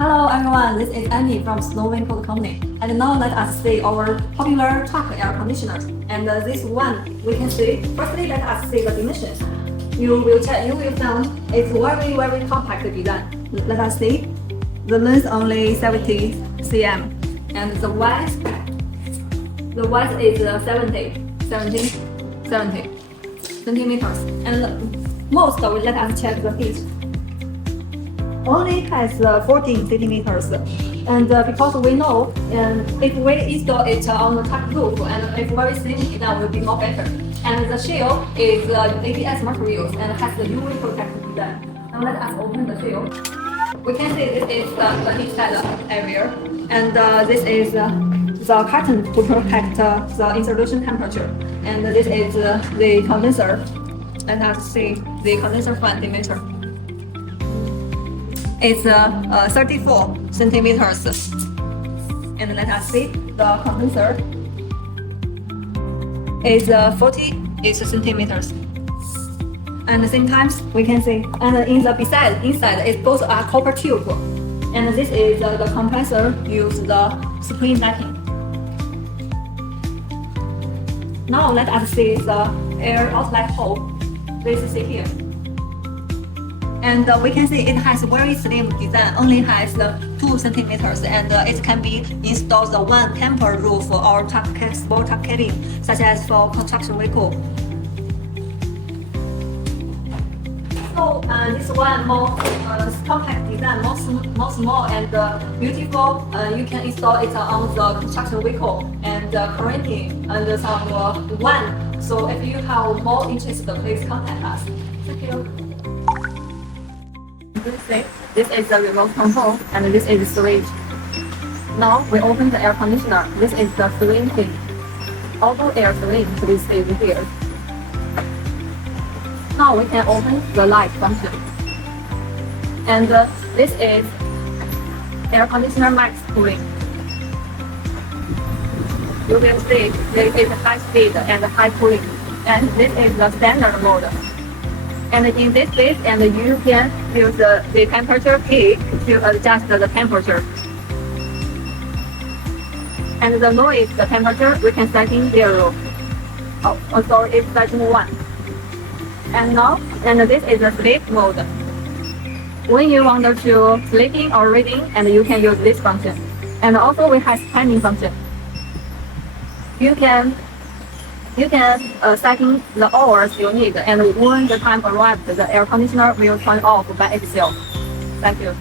Hello everyone, this is Annie from Snowin company. And now let us see our popular truck air conditioners. And this one we can see. Firstly, let us see the dimensions. You will find it's very compact design. Let us see. The length only 70 cm, and the width is 70 centimeters. And most let us check the heat. Only has 14 centimeters, and because we know, if we install it on the truck roof, and if very thin, that will be more better. And the shell is ABS materials and has the UV protected design. Now let us open the shell. We can see this is the inside area, and this is the carton to protect the installation temperature, and this is the condenser. Let us see the condenser fan diameter. It's 34 centimeters. And let us see the condenser is 48 centimeters. And at the same time, we can see, and in the inside, it both are copper tube. And this is the compressor use the spring netting. Now let us see the air outlet hole. This is here. And we can see it has very slim design, only has 2 centimeters, and it can be installed on one camper roof or small truck cabin, such as for construction vehicle. So this one more compact design, more small and beautiful. You can install it on the construction vehicle and currently under some one. So if you have more interest, please contact us. Thank you. This is the remote control, and this is the switch. Now we open the air conditioner. This is the swing key. Auto air swing, please stay here. Now we can open the light function. And this is air conditioner max cooling. You will see there is high speed and high cooling. And this is the standard mode. And in this case, and you can use the temperature key to adjust the temperature. And the noise, the temperature, we can set in 0. Oh, sorry, it's setting 1. And now, and this is the sleep mode. When you want to sleeping or reading, and you can use this function. And also we have timing function. You can set in the hours you need, and when the time arrives, the air conditioner will turn off by itself. Thank you.